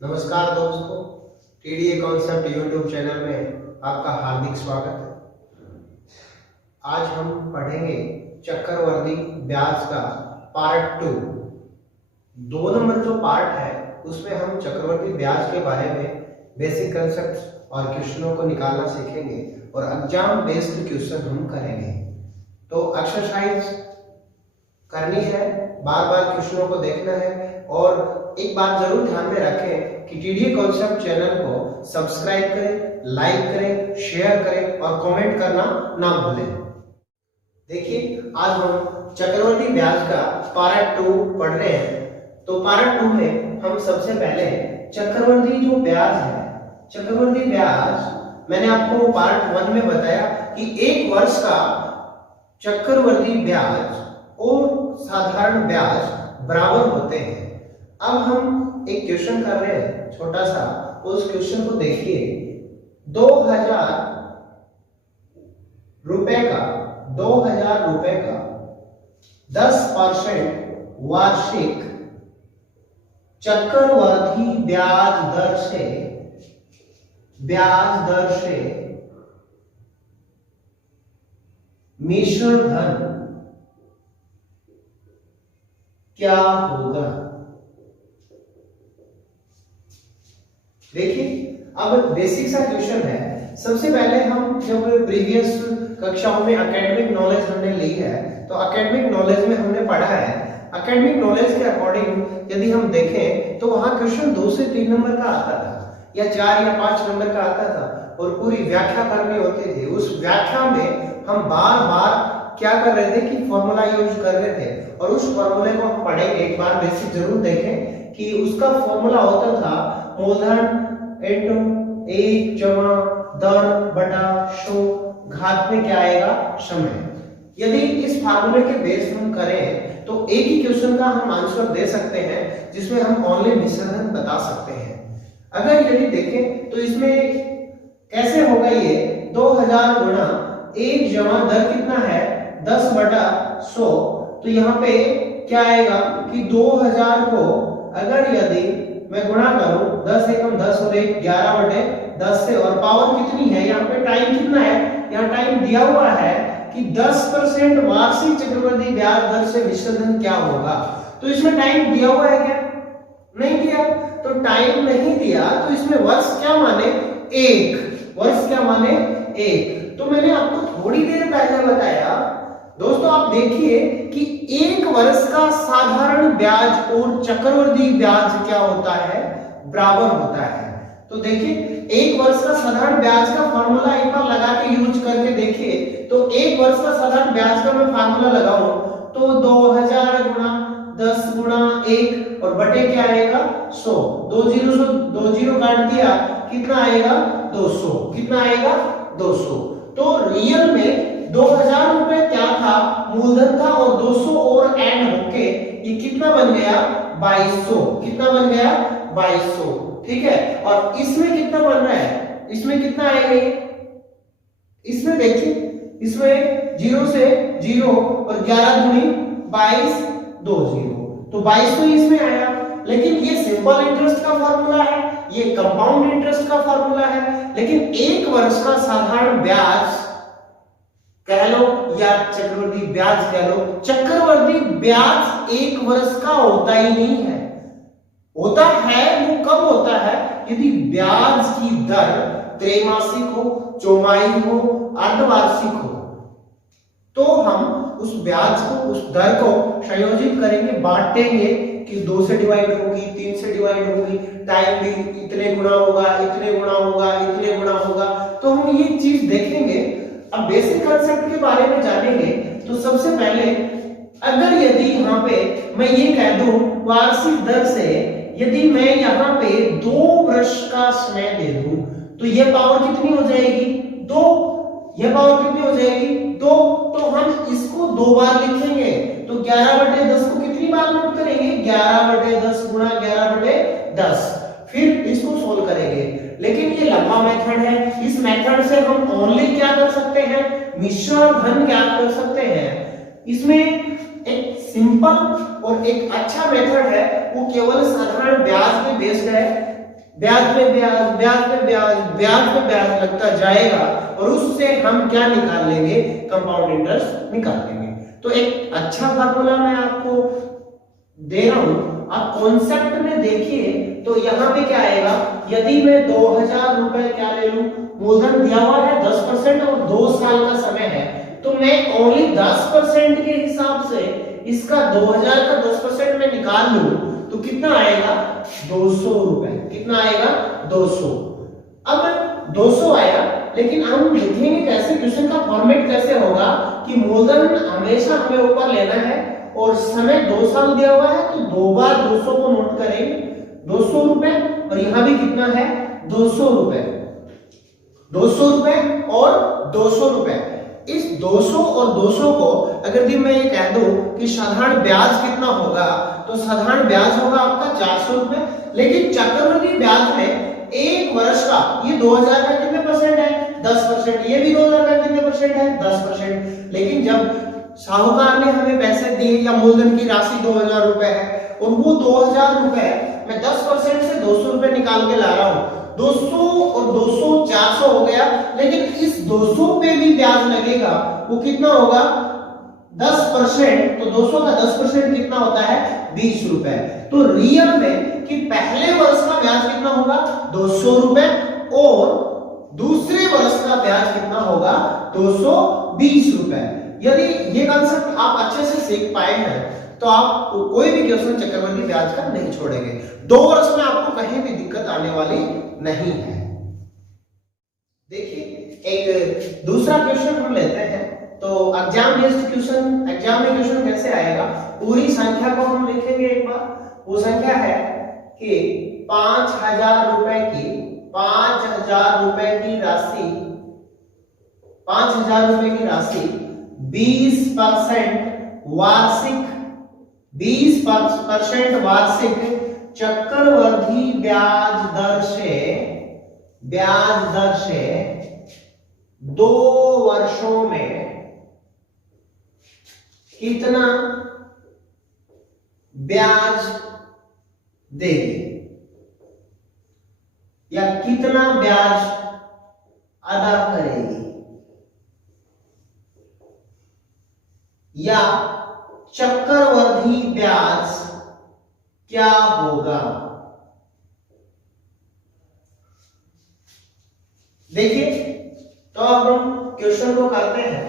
नमस्कार दोस्तों, TDA concept YouTube channel में आपका हार्दिक स्वागत है। आज हम पढ़ेंगे चक्रवर्ती ब्याज का पार्ट 2। 2 नंबर जो पार्ट है उसमें हम चक्रवर्ती ब्याज के बारे में बेसिक कंसेप्ट्स और क्वेश्चनों को निकालना सीखेंगे और एग्जाम बेस्ड क्वेश्चन हम करेंगे। तो एक्सरसाइज करनी है, बार बार क्वेश्चनों को देखना है और एक बात जरूर ध्यान में रखें कि टीडीए कॉन्सेप्ट चैनल को सब्सक्राइब करें, लाइक करें, शेयर करें और कमेंट करना ना भूलें। देखिए, आज हम चक्रवर्ती ब्याज का पार्ट 2 पढ़ रहे हैं। तो पार्ट 2 में हम सबसे पहले चक्रवर्ती जो ब्याज है, चक्रवर्ती ब्याज मैंने आपको पार्ट 1 में बताया कि एक वर्ष का चक्रवर्ती ब्याज और साधारण ब्याज बराबर होते हैं। अब हम एक क्वेश्चन कर रहे हैं छोटा सा, उस क्वेश्चन को देखिए। 2000 रुपए का 10% वार्षिक चक्रवर्ती ब्याज दर से मिश्र धन क्या होगा। देखिए, अब बेसिक सा क्वेश्चन है। सबसे पहले हम जब प्रीवियस कक्षाओं में एकेडमिक नॉलेज हमने ली है तो एकेडमिक नॉलेज में हमने पढ़ा है, एकेडमिक नॉलेज के अकॉर्डिंग यदि हम देखें तो वहां क्वेश्चन 2 से 3 नंबर का आता था या 4 या 5 नंबर का आता था और पूरी व्याख्या करनी होती थी। उस व्याख्या में हम बार बार क्या कर रहे थे कि फॉर्मूला यूज कर रहे थे और उस फॉर्मूले को हम पढ़ेंगे। एक बार बेसिक जरूर देखें कि उसका फॉर्मूला होता था मूलधन इनटू 1 जमा दर बटा 100 घात में क्या आएगा, समय। यदि इस फार्मूले के बेस हम करें तो एक ही क्वेश्चन का हम आंसर दे सकते हैं जिसमें हम ओनली मिश्र धन बता सकते हैं। अगर यदि देखें तो इसमें कैसे होगा, ये 2000 गुणा 1 जमा दर कितना है 10 बटा 100। तो यहाँ पे क्या आएगा कि 2000 को अगर यदि मैं गुणा करूं 10 एकम 10 और 1 11 बटे 10 से, और पावर कितनी है यहाँ पे, टाइम कितना है, यहाँ टाइम दिया हुआ है कि 10% वार्षिक चक्रवर्ती ब्याज दर से मिश्र धन क्या होगा। तो इसमें टाइम दिया हुआ है क्या, नहीं दिया। तो टाइम नहीं दिया तो इसमें वर्ष क्या माने 1, वर्ष क्या माने 1। तो मैंने आपको थोड़ी देर पहले बताया दोस्तों, आप देखिए कि एक वर्ष का साधारण ब्याज और चक्रवर्ती ब्याज क्या होता है, बराबर होता है। तो देखिए, एक वर्ष का साधारण ब्याज का फॉर्मूला एक बार लगा के यूज करके देखिए। तो एक वर्ष का साधारण ब्याज का मैं फार्मूला लगाऊं तो 2000 गुणा 10 गुणा 1 और बटे क्या आएगा 100। 2 जीरो काट दिया, कितना आएगा 200, कितना आएगा 200। तो रियल में 2000 रुपए क्या था, मूलधन था, और 200 और ऐड होके ये कितना बन गया 2200, कितना बन गया 2200। ठीक है, और इसमें कितना बन रहा है, इसमें कितना आएगा, इसमें देखिए, इसमें 0 से 0 और 11 दूनी 22 2 0, तो 2200 इसमें आया। लेकिन ये सिंपल इंटरेस्ट का फार्मूला है, ये कंपाउंड इंटरेस्ट का फार्मूला है। लेकिन एक वर्ष का साधारण ब्याज कह लो या चक्रवर्ती ब्याज कह लो, चक्रवर्ती ब्याज एक वर्ष का होता ही नहीं है। होता है वो कब होता है, यदि ब्याज की दर त्रैमासिक हो, चौमाही हो, अर्धवार्षिक हो, तो हम उस ब्याज को, उस दर को संयोजित करेंगे, बांटेंगे कि 2 से डिवाइड होगी, 3 से डिवाइड होगी, टाइम भी इतने गुना होगा, इतने गुना होगा, इतने गुना होगा। तो हम ये चीज देखेंगे। अब बेसिक कांसेप्ट के बारे में जानेंगे। तो सबसे पहले अगर यदि यहाँ पे मैं ये कह दूं वार्षिक दर से, यदि मैं यहाँ पे 2 वर्ष का समय दे दूं तो ये पावर कितनी हो जाएगी 2, ये पावर कितनी हो जाएगी 2। तो हम इसको 2 बार लिखेंगे। तो 11 बटे 10 को कितनी बार नोट करेंगे, 11 बटे 10 गुणा 11 बटे 10, फिर इसको सोल्व करेंगे। लेकिन ये लंबा मेथड है, इस मेथड से हम ओनली क्या कर सकते हैं, मिश्र धन ज्ञात कर सकते हैं। इसमें एक सिंपल और एक अच्छा मेथड है, वो केवल साधारण ब्याज पे बेस्ड है। ब्याज पे ब्याज, ब्याज पे ब्याज, ब्याज पे ब्याज लगता जाएगा और उससे हम क्या निकाल लेंगे, कंपाउंड इंटरेस्ट निकाल लेंगे। तो एक अच्छा फार्मूला मैं आपको दे रहा हूं, आप कॉन्सेप्ट में देखिए तो यहां पे क्या आएगा, यदि मैं 2000 रुपए क्या ले लूं, मूलधन दिया हुआ है 10% और 2 साल का समय है, तो मैं ओनली 10% के हिसाब से इसका 2000 का 10% में निकाल लूं तो कितना आएगा, 200 रुपए। कितना आएगा, 200। अब 200 आया, लेकिन हम लिखेंगे कैसे, क्वेश्चन का फॉर्मेट कैसे होगा कि मूलधन हमेशा हमें ऊपर लेना है और समय 2 साल दिया हुआ है, तो 2 बार 200 को नोट करेंगे, 200 रुपए, और यहां भी कितना है, 200 रुपए, 200 रुपए और 200 रुपए। इस 200 और 200 को अगर भी मैं ये कह दूं कि साधारण ब्याज कितना होगा, तो साधारण ब्याज होगा आपका 400 रुपए, लेकिन चक्रवृद्धि ब्याज में 1 वर्ष का ये 2000 का कितने परसेंट है, 10%, ये भी 2000 का कितने परसेंट है, 10%। लेकिन जब साहूकार ने हमें पैसे दिए या मूलधन की राशि 2000 रुपए है और वो 2000 रुपए मैं 10% से 200 रुपए निकाल के ला रहा हूं, 200 और 200 400 हो गया, लेकिन इस 200 पे भी ब्याज लगेगा, वो कितना होगा, 10%। तो 200 का 10% कितना होता है, 20 रुपए। तो रियल में कि पहले वर्ष का ब्याज कितना होगा, 200 रुपए, और दूसरे वर्ष का ब्याज कितना होगा, 220 रुपए। यदि ये कंसेप्ट आप अच्छे से सीख पाए हैं तो आप कोई भी क्वेश्चन चक्रवृद्धि ब्याज का नहीं छोड़ेंगे, 2 वर्ष में आपको कहीं भी दिक्कत आने वाली नहीं है। देखिए एक दूसरा क्वेश्चन हम लेते हैं, तो एग्जाम बेस्ड क्वेश्चन, एग्जाम में क्वेश्चन कैसे आएगा, पूरी संख्या को हम लिखेंगे एक बार। वो संख्या है कि 5000 रुपए की, 5000 रुपए की राशि, 5000 रुपए की राशि 20% वार्षिक, 20% वार्षिक चक्रवृद्धि ब्याज दर से 2 वर्षों में कितना ब्याज देगी या कितना ब्याज अदा करेगी, या चक्रवृद्धि ब्याज क्या होगा। देखिए तो अब हम क्वेश्चन को करते हैं।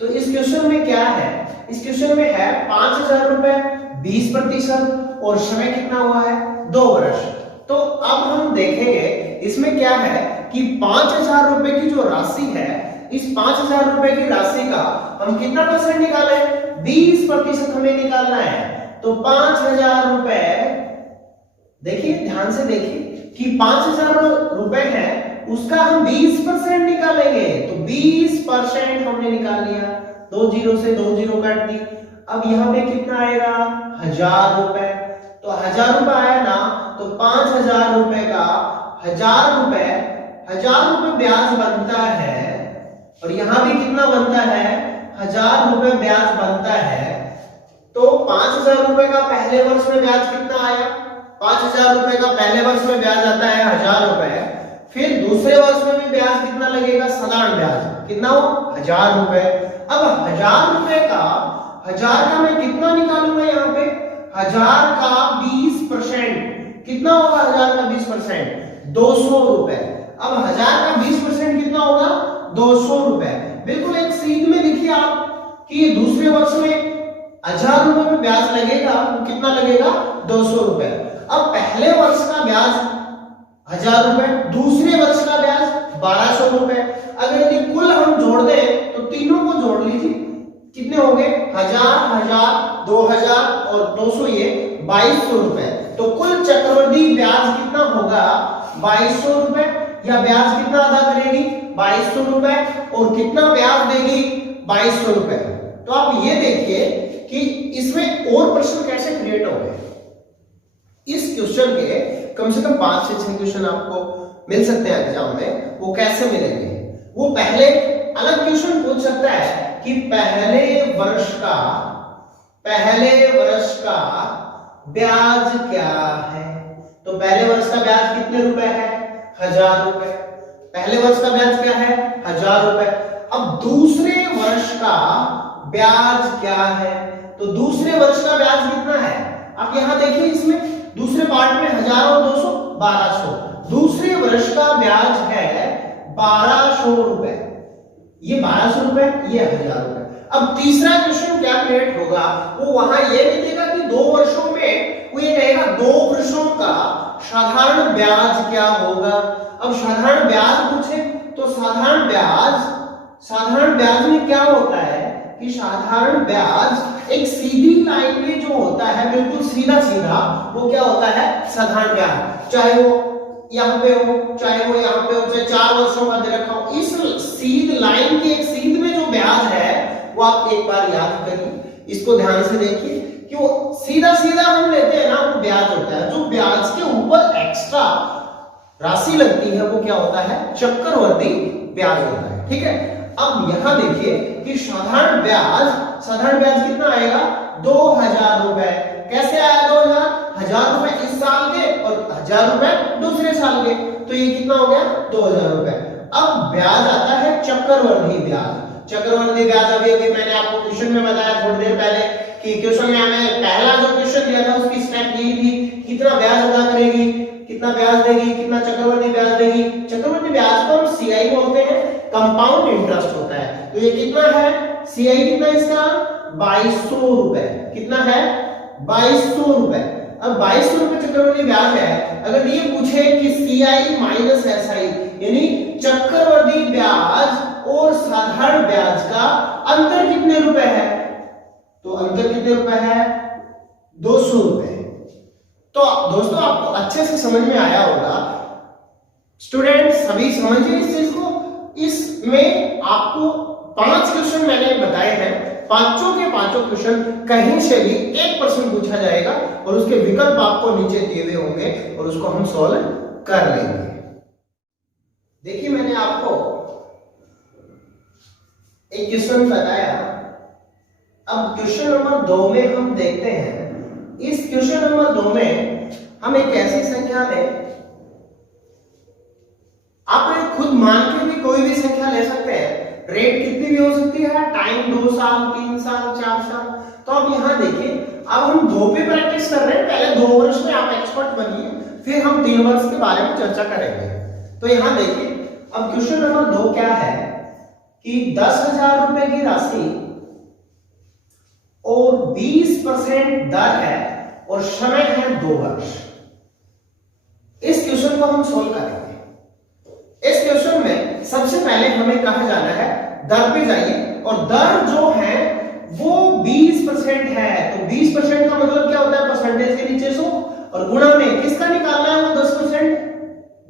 तो इस क्वेश्चन में क्या है, इस क्वेश्चन में है 5000 रुपए, 20% और समय कितना हुआ है, 2 वर्ष। तो अब हम देखेंगे इसमें क्या है कि 5000 रुपए की जो राशि है, इस 5000 रुपए की राशि का हम कितना परसेंट निकाले, 20% हमें निकालना है। तो 5000 रुपए, देखिए ध्यान से देखिए कि 5000 रुपए है, उसका हम 20% निकालेंगे, तो 20% हमने निकाल लिया, 2 जीरो से 2 जीरो काट दी। अब यहाँ पे कितना आएगा, 1000 रुपए। तो 1000 रुपए आया ना, तो 5000 रुपए का 1000 रुपए ब्याज बनता है, और यहां भी कितना बनता है, 1000 रुपए ब्याज बनता है। तो 5000 रुपए का पहले वर्ष में ब्याज कितना आया, 5000 रुपए का पहले वर्ष में ब्याज आता है 1000 रुपए, फिर दूसरे वर्ष में भी ब्याज कितना लगेगा, साधारण ब्याज कितना हो, 1000 रुपए। अब 1000 रुपए का 1000 का मैं कितना निकालूंगा, यहाँ पे 1000 का 20% कितना होगा, 1000 का 20% 200 रुपए। अब 1000 का 20% कितना होगा, 200 रुपए। बिल्कुल एक सीध में लिखिए आप कि दूसरे वर्ष में 1000 रुपए में ब्याज लगेगा, तो कितना लगेगा, 200 रुपए। अब पहले वर्ष का ब्याज 1000 रुपए, दूसरे वर्ष का ब्याज 1200 रुपए। अगर यदि कुल हम जोड़ दें तो तीनों को जोड़ लीजिए, कितने हो गए, 1000, 1000, 2000 और 200, ये 2200 रुपए। तो कुल चक्रवृद्धि ब्याज कितना होगा, 2200 रुपए, या ब्याज कितना अदा करेगी, 2200 रुपए, और कितना ब्याज देगी, 2200 रुपए। तो आप ये देखिए कि इसमें और प्रश्न कैसे क्रिएट हो गए। इस क्वेश्चन के कम से कम 5 से 6 क्वेश्चन आपको मिल सकते हैं एग्जाम में। वो कैसे मिलेंगे, वो पहले अलग क्वेश्चन पूछ सकता है कि पहले वर्ष का ब्याज क्या है, तो पहले वर्ष का ब्याज कितने रुपए है? 1000 रुपए। पहले वर्ष का ब्याज क्या है? 1000 रुपए। अब दूसरे वर्ष का ब्याज क्या है? तो दूसरे वर्ष का ब्याज कितना है? आप यहां देखिए, इसमें दूसरे पार्ट में 1000 और 200 1200। दूसरे वर्ष का ब्याज है 1200 रुपए। ये 1200 रुपए, ये 1000 रुपए। अब तीसरा क्वेश्चन क्या क्रिएट होगा? वो वहां ये नहीं देगा कि 2 वर्षों में, वो ये कहेगा 2 वर्षों का साधारण ब्याज क्या होगा। अब साधारण ब्याज पूछे तो साधारण ब्याज में क्या होता है कि साधारण ब्याज एक सीधी लाइन में जो होता है, बिल्कुल सीधा सीधा, वो क्या होता है? साधारण ब्याज। चाहे वो यहाँ पे हो, चाहे वो यहाँ पे हो, चाहे 4 वर्षों का दे रखा हो, इस सीध लाइन की एक सीध में जो ब्याज है वो आप एक बार याद करिए, इसको ध्यान से देखिए कि वो सीधा सीधा हम लेते हैं ना, वो ब्याज होता है। जो ब्याज के ऊपर एक्स्ट्रा राशि लगती है वो क्या होता है? चक्रवर्ती ब्याज होता है। ठीक है, अब यहां देखिए कि साधारण ब्याज कितना आएगा? 2000 रुपए। कैसे आया 1000 रुपए इस साल के और 1000 रुपए दूसरे साल के, तो ये कितना हो गया? 2000 रुपए। अब ब्याज आता है चक्रवर्ती ब्याज। चक्रवर्ती ब्याज अभी मैंने आपको क्वेश्चन में बताया थोड़ी देर पहले कि क्वेश्चन में हमें पहला जो क्वेश्चन दिया था उसकी स्टेप यही थी, कितना ब्याज अदा करेगी, कितना ब्याज देगी, कितना चक्रवर्ती ब्याज देगी। चक्रवर्ती ब्याज को हम सीआई बोलते हैं, कंपाउंड इंटरेस्ट होता है। तो ये कितना है? सीआई कितना इसका? 2200 रुपए। कितना है? 2200 रुपए। अब 2200 रुपए चक्रवर्ती ब्याज है। अगर ये पूछे कि सीआई माइनस एसआई यानी चक्रवर्ती ब्याज और साधारण ब्याज का अंतर कितने रुपए है, तो अंतर कितने रुपए है? 200 रुपए। तो दोस्तों आपको अच्छे से समझ में आया होगा। स्टूडेंट्स सभी समझिए इस चीज को। इसमें आपको 5 क्वेश्चन मैंने बताए हैं, पांचों के पांचों क्वेश्चन कहीं से भी 1% पूछा जाएगा और उसके विकल्प आपको नीचे दिए हुए होंगे और उसको हम सॉल्व कर लेंगे। देखिए मैंने आपको एक क्वेश्चन बताया। अब क्वेश्चन नंबर 2 में हम देखते हैं। इस क्वेश्चन नंबर 2 में हम एक ऐसी संख्या में, आप खुद मान के भी कोई भी संख्या ले सकते हैं, रेट कितनी भी हो सकती है, टाइम 2 साल 3 साल 4 साल। तो अब यहां देखिए, अब हम 2 पे प्रैक्टिस कर रहे हैं। पहले 2 वर्ष में आप एक्सपर्ट बनिए, फिर हम 3 वर्ष के बारे में चर्चा करेंगे। तो यहां देखिए, अब क्वेश्चन नंबर 2 क्या है कि 10,000 रुपए की राशि और 20% दर है और समय है 2 वर्ष। इस क्वेश्चन को हम सोल्व करेंगे। इस क्वेश्चन में सबसे पहले हमें कहा जाना है, दर पे जाइए और दर जो है वो 20% है। तो 20% का मतलब क्या होता है? परसेंटेज के नीचे 100 और गुणा में किसका निकालना है? वो 10%।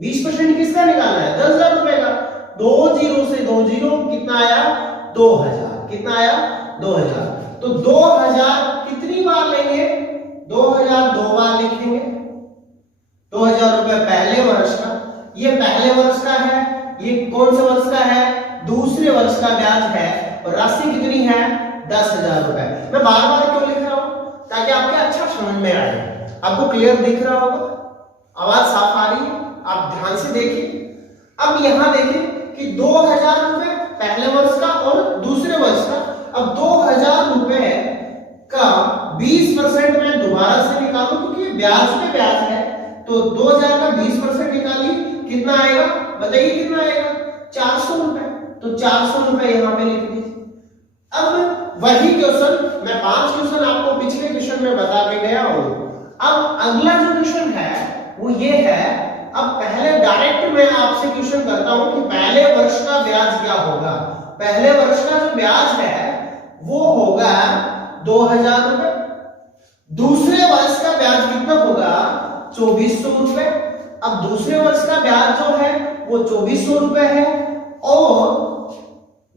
20% किसका निकालना है? 10,000 रुपए का। 2 जीरो से 2 जीरो, कितना आया? 2000। कितना आया? 2000। तो 2000 कितनी बार लेंगे? 2000 2 बार लिखेंगे। 2000 रुपए पहले वर्ष का, ये पहले वर्ष का है। ये कौन से वर्ष का है? दूसरे वर्ष का ब्याज है और राशि कितनी है? 10,000 रुपए। मैं बार बार क्यों लिख रहा हूं? ताकि आपके अच्छा समझ में आए। आपको क्लियर दिख रहा होगा, आवाज साफ आ रही है, आप ध्यान से देखिए। अब यहां देखिए कि 2000 रुपए पहले वर्ष का और दूसरे वर्ष का। अब 2000 रुपए का 20% मैं दोबारा से निकालू क्योंकि ब्याज पे ब्याज है। तो 2000 का 20% निकालिए, कितना आएगा? बताइए कितना आएगा? 400 रुपए। तो 400 रुपए यहां पे लिख दीजिए। अब वही क्वेश्चन मैं 5 क्वेश्चन आपको पिछले क्वेश्चन में बता के गया हूं। अब अगला जो क्वेश्चन है वो ये है। अब पहले डायरेक्ट मैं आपसे क्वेश्चन करता हूं कि पहले वर्ष का ब्याज क्या होगा। पहले वर्ष का जो ब्याज है वो होगा 2000 रुपए। दूसरे वर्ष का ब्याज कितना होगा? 2400 रुपए। अब दूसरे वर्ष का ब्याज जो है वो 2400 रुपए है और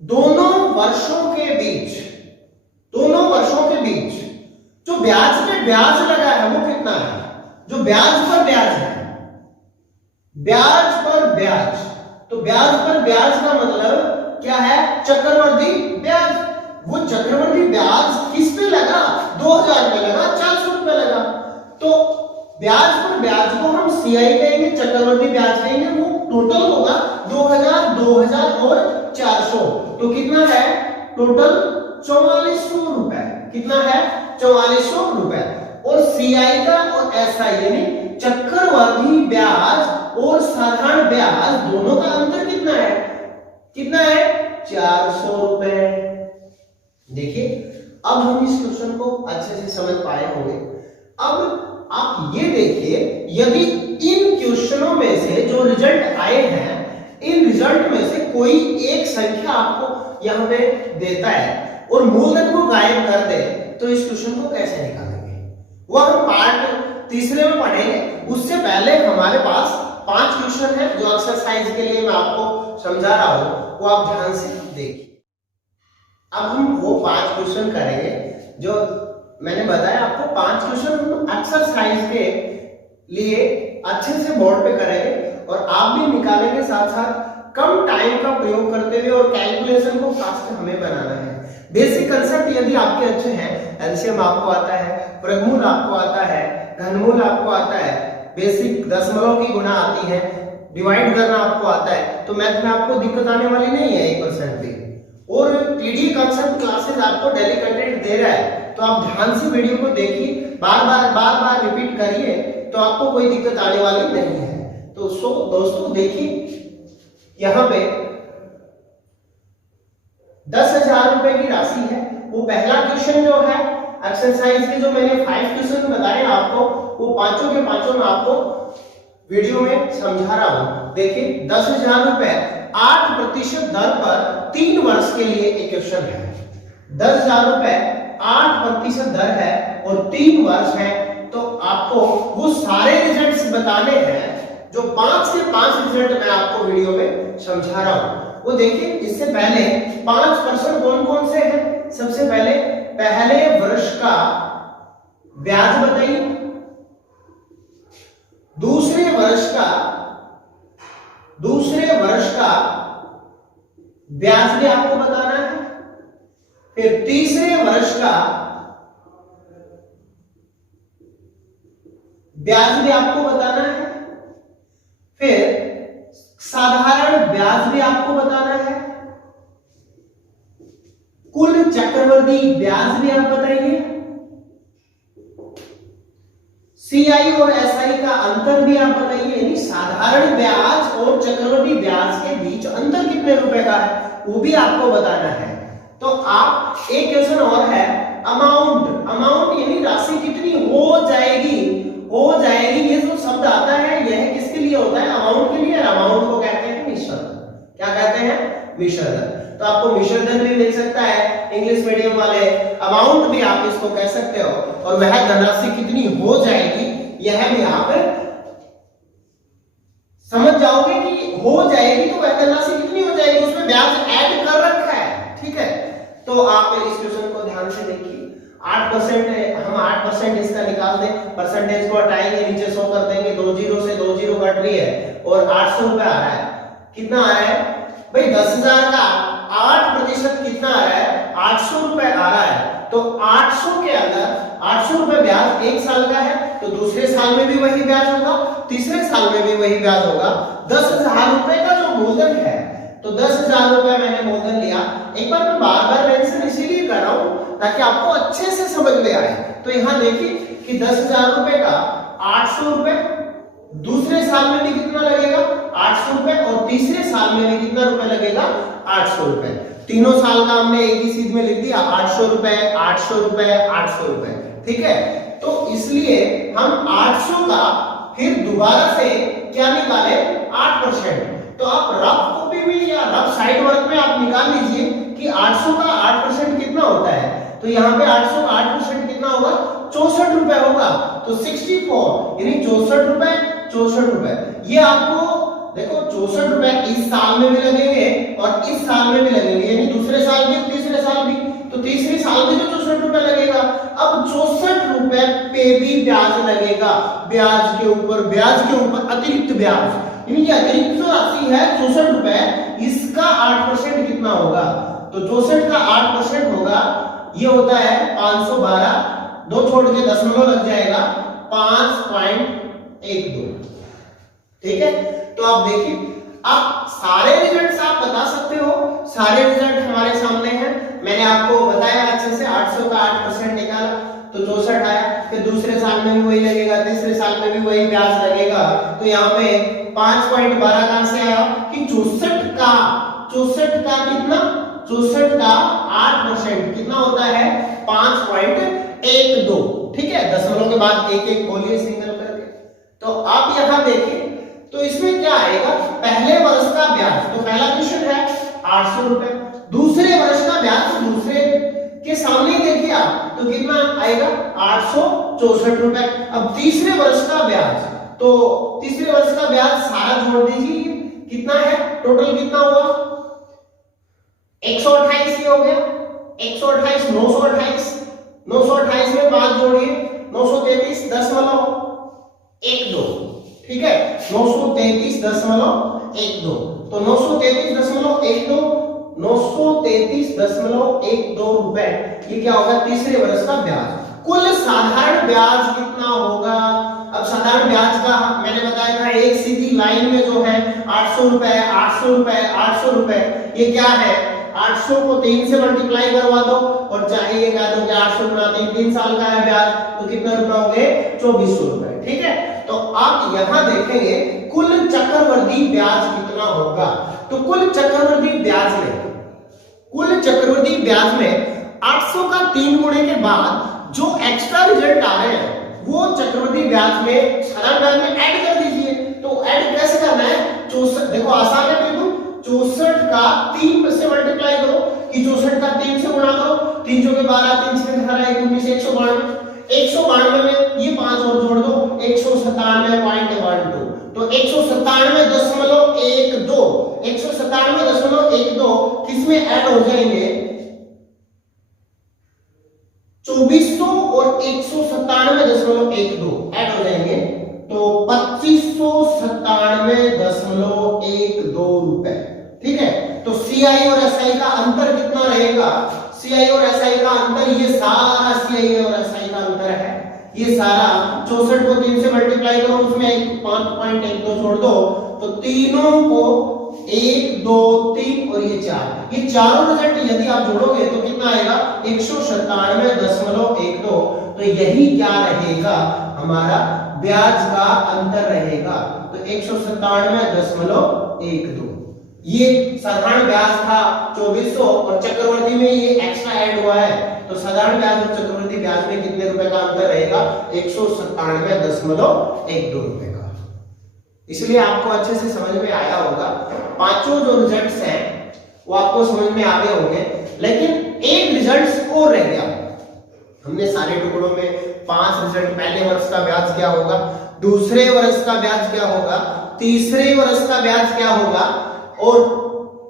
दोनों वर्षों के बीच जो ब्याज पे ब्याज लगा है वो कितना है? जो ब्याज पर ब्याज है, ब्याज पर ब्याज। तो ब्याज पर ब्याज का मतलब क्या है? चक्रवर्ती ब्याज। वो चक्रवर्ती ब्याज किस पे लगा? 2000 पे लगा, 400 रुपए लगा। तो ब्याज पर ब्याज को हम CI कहेंगे, चक्रवृद्धि ब्याज कहेंगे, वो टोटल होगा 2000, 2000 और 400। तो कितना है टोटल 4400 रुपए। कितना है 4400 रुपए। और CI का और SI यानी चक्रवृद्धि ब्याज और साधारण ब्याज दोनों का अंतर कितना है? कितना है 400 रुपए। देखिए अब हम इस क्वेश्चन को अच्छे से समझ पाए होंगे। अब आप ये देखिए, यदि इन क्वेश्चनों में से जो रिजल्ट आए हैं, इन रिजल्ट में से कोई एक संख्या आपको यहां पे देता है और मूलधन को गायब कर दे, तो इस क्वेश्चन को कैसे निकालेंगे वो हम पार्ट तीसरे में पढ़ेंगे। उससे पहले हमारे पास 5 क्वेश्चन है जो एक्सरसाइज के लिए मैं आपको समझा रहा हूं, वो आप ध्यान से देखिए। अब हम वो 5 क्वेश्चन करेंगे जो मैंने बताया आपको। 5 क्वेश्चन हम एक्सरसाइज के लिए अच्छे से बोर्ड पे करेंगे और आप भी निकालेंगे, साथ साथ कम टाइम का प्रयोग करते हुए, और कैलकुलेशन को फास्ट हमें बनाना है। बेसिक कंसेप्ट यदि आपके अच्छे हैं, एलसीएम आपको आता है, वर्गमूल आपको आता है, घनमूल आपको आता है, बेसिक दशमलव की गुणा आती है, डिवाइड करना आपको आता है, तो मैथ में आपको दिक्कत आने वाली नहीं है 1% भी। और टीडी कंसेप्ट क्लासेस आपको डेली कंटेंट दे रहा है, तो आप ध्यान से वीडियो को देखिए, बार बार रिपीट करिए, तो आपको कोई दिक्कत आने वाली नहीं है। तो दोस्तों देखिए यहां पे 10,000 रुपए की राशि है। वो पहला क्वेश्चन जो है एक्सरसाइज के, जो मैंने 5 क्वेश्चन बताए आपको, वो पांचों के पांचों में आपको वीडियो में समझा रहा हूं। देखिए 10,000 रुपए 8% दर पर 3 वर्ष के लिए एक क्वेश्चन है। 10,000 रुपए 8% दर है और 3 वर्ष है, तो आपको वो सारे रिजल्ट्स बताने हैं जो 5 से 5 रिजल्ट मैं आपको वीडियो में समझा रहा हूं। वो देखिए, इससे पहले 5% कौन कौन से हैं? सबसे पहले वर्ष का ब्याज बताइए, दूसरे वर्ष का ब्याज भी आपको बताना है, फिर तीसरे वर्ष का ब्याज भी आपको बताना है, फिर साधारण ब्याज भी आपको बताना है, कुल चक्रवृद्धि ब्याज भी आप बताइए, CI और SI का अंतर भी आप बताइए, यानी साधारण ब्याज और चक्रवृद्धि ब्याज के बीच अंतर कितने रुपए का है वो भी आपको बताना है। तो आप एक क्वेश्चन और है, अमाउंट यानी राशि कितनी हो जाएगी। ये जो शब्द आता है यह किसके लिए होता है? अमाउंट के लिए। अमाउंट को कहते हैं मिश्रधन। क्या कहते हैं? मिश्रधन। तो आपको मिश्रधन भी मिल सकता है, इंग्लिश मीडियम वाले अमाउंट भी आप इसको कह सकते हो, और वह धनराशि कितनी हो जाएगी यह भी आप समझ जाओगे कि हो जाएगी, तो वह धनराशि कितनी हो जाएगी, उसमें ब्याज ऐड कर रखा है। ठीक है, तो आप इस क्वेश्चन को ध्यान से देखिए। 8% है, हम 8% इसका निकाल दें, परसेंटेज को हटाएंगे, नीचे 100 कर देंगे, 2 जीरो से 2 जीरो कट रही है, और 800 रुपए आ रहा है। कितना आ रहा है भाई? 10,000 का 8% कितना आ रहा है? 800 रुपए आ रहा है। तो 800 के अंदर 800 रुपए ब्याज 1 साल का है, तो दूसरे साल में भी वही ब्याज होगा, तीसरे साल में भी वही ब्याज होगा। 10,000 रुपए का जो मूलधन है, तो 10,000 रुपए मैंने मूलधन लिया। एक बार मैं बार मेंशन इसीलिए कर रहा हूं ताकि आपको अच्छे से समझ में आए। तो यहां देखिए कि 10,000 रुपए का 800 रुपए, दूसरे साल में भी कितना लगेगा? 800 रुपए, और तीसरे साल में भी कितना रुपए लगेगा? 800 रुपए। तीनों साल का हमने एक ही चीज में लिख दिया, 800 रुपए, 800 रुपए, 800 रुपए। ठीक है, तो इसलिए हम 800 का फिर दोबारा से क्या निकाले? 8%। तो आप रफ कॉपी में या रफ साइड वर्क में आप निकाल लीजिए कि 800 का 8% कितना होता है। तो यहाँ पे 800 का 8% कितना होगा? 64 रुपए होगा। तो 64 यानी 64 रुपए, 64 रुपए। ये आपको देखो 64 रुपए इस साल में भी लगेंगे और इस साल में भी लगेंगे, यानी दूसरे साल भी, तीसरे साल भी। तो तीसरे साल में तो 64 रुपए लगेगा। अब 64 रुपए पे भी ब्याज लगेगा, ब्याज के ऊपर अतिरिक्त ब्याज, यानी कि अतिरिक्त जो राशि है 64 रुपए, इसका 8% कितना होगा? तो 64 का 8% होगा, ये होता है 512, 2 छोड़ के दशमलव लग जाएगा, 5.12। ठीक है, तो आप देखिए, आप सारे रिजल्ट्स आप बता सकते हो, सारे रिजल्ट हमारे सामने हैं। मैंने आपको बताया अच्छे से, 800 का 8% निकाला तो 64 आया, फिर दूसरे साल में भी वही लगेगा, तीसरे साल में भी वही ब्याज लगेगा, तो यहाँ पे 5.12 कहां से आया कि 64 का कितना, 64 का 8% कितना होता है 5.12। ठीक है, दशमलव के बाद एक एक बोलिए सिंगल करके। तो आप यहां देखिए, तो इसमें क्या आएगा, पहले वर्ष का ब्याज, तो पहला क्वेश्चन है 800 रुपए, दूसरे वर्ष का ब्याज, तो दूसरे के सामने देखिए आप, तो कितना आएगा 864 रुपए। अब तीसरे वर्ष का ब्याज, तो तीसरे वर्ष का ब्याज सारा जोड़ दीजिए, कितना है टोटल, कितना हुआ 128 ये हो गया, 128 928 में 5 जोड़िए 933.12। ठीक है, 933.12, तो 933.12 रुपए, ये क्या होगा तीसरे वर्ष का ब्याज। कुल साधारण ब्याज कितना होगा, अब साधारण ब्याज का मैंने बताया था, एक सीधी लाइन में जो है 800 रुपए 800 रुपए 800 रुपए, ये क्या है 800 को 3 से मल्टीप्लाई करवा दो, और चाहे ये कह दो कि 800 गुना 3 साल का है ब्याज, तो कितना रुपए हो गए 2400 रुपए। ठीक है, तो आप यहां देखेंगे कुल चक्रवृद्धि ब्याज कितना होगा, तो कुल चक्रवृद्धि ब्याज में 800 का 3 गुणे के बाद जो एक्स्ट्रा रिजल्ट आ रहे हैं वो चक्रवृद्धि ब्याज में साधारण ब्याज में ऐड कर दीजिए। तो ऐड कैसे करना है, 64, देखो आसान है बिल्कुल, 64 का 3 से मल्टीप्लाई करो, कि 64 का 3 से गुणा करो, 3 चौके 12, 3 से 18, 19, 192 में ये 5 और जोड़ दो, 197.12, तो 197.12 किसमें ऐड हो जाएंगे, 2400 और 197.12 ऐड हो जाएंगे, तो 2597.12 रुपए। ठीक है, तो सीआई और एसआई का अंतर कितना रहेगा, सीआई और एसआई का अंतर, ये सारा सीआई और एसआई का अंतर है, ये सारा 64 को 3 से मल्टीप्लाई करो, उसमें 5.12 जोड़ दो, तो तीनों को 1 2 3 और ये 4, ये चारों रिजल्ट यदि आप जोड़ोगे तो कितना आएगा 197.12, तो यही क्या रहेगा हमारा ब्याज का अंतर रहेगा, तो 197.12। ये साधारण ब्याज था 2400 और चक्रवृद्धि में ये एक्स्ट्रा ऐड हुआ है, तो साधारण ब्याज और चक्रवृद्धि ब्याज में कितने रुपए का अंतर रहेगा 197.12 रुपए का। इसलिए आपको अच्छे से समझ में आया होगा, पांचों जो रिजल्ट्स हैं वो आपको समझ में आ गए होंगे, लेकिन एक रिजल्ट और रह गया। हमने सारे टुकड़ों में 5 रिजल्ट, पहले वर्ष का ब्याज क्या होगा, दूसरे वर्ष का ब्याज क्या होगा, तीसरे वर्ष का ब्याज क्या होगा, और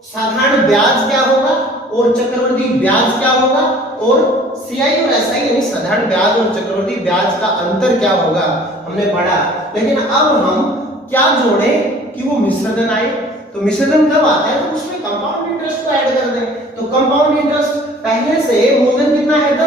साधारण ब्याज क्या होगा, और चक्रवृद्धि ब्याज क्या होगा, और सीआई और एसआई यानी साधारण ब्याज और चक्रवृद्धि ब्याज का अंतर क्या होगा हमने पढ़ा। लेकिन अब हम क्या जोड़े कि वो मिश्रधन आए, तो मिश्रधन कब आता है, तो उसमें कंपाउंड इंटरेस्ट को ऐड कर दें, तो कंपाउंड इंटरेस्ट पहले से मूलधन कितना है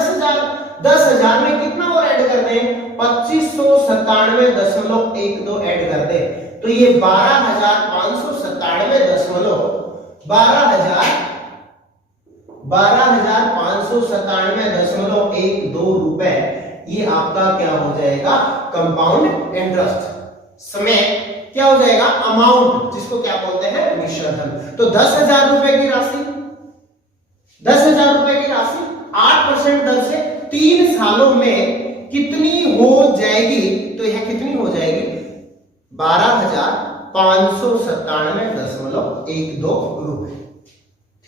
10,000 में कितना और ऐड कर दें 2597.12 ऐड कर दें, तो ये 12,597.12 रुपए, ये आपका क्या हो जाएगा कंपाउंड इंटरेस्ट। समय क्या हो जाएगा अमाउंट, जिसको क्या बोलते हैं मिश्रधन। तो 10,000 रुपए की राशि 8% दर से 3 सालों में कितनी हो जाएगी, तो यह कितनी हो जाएगी 12,597.12 रुपए।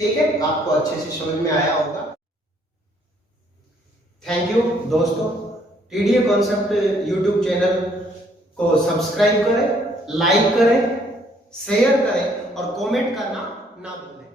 ठीक है, आपको अच्छे से समझ में आया होगा। थैंक यू दोस्तों, टीडीए कॉन्सेप्ट यूट्यूब चैनल को सब्सक्राइब करें, लाइक करें, शेयर करें और कमेंट करना ना भूलें।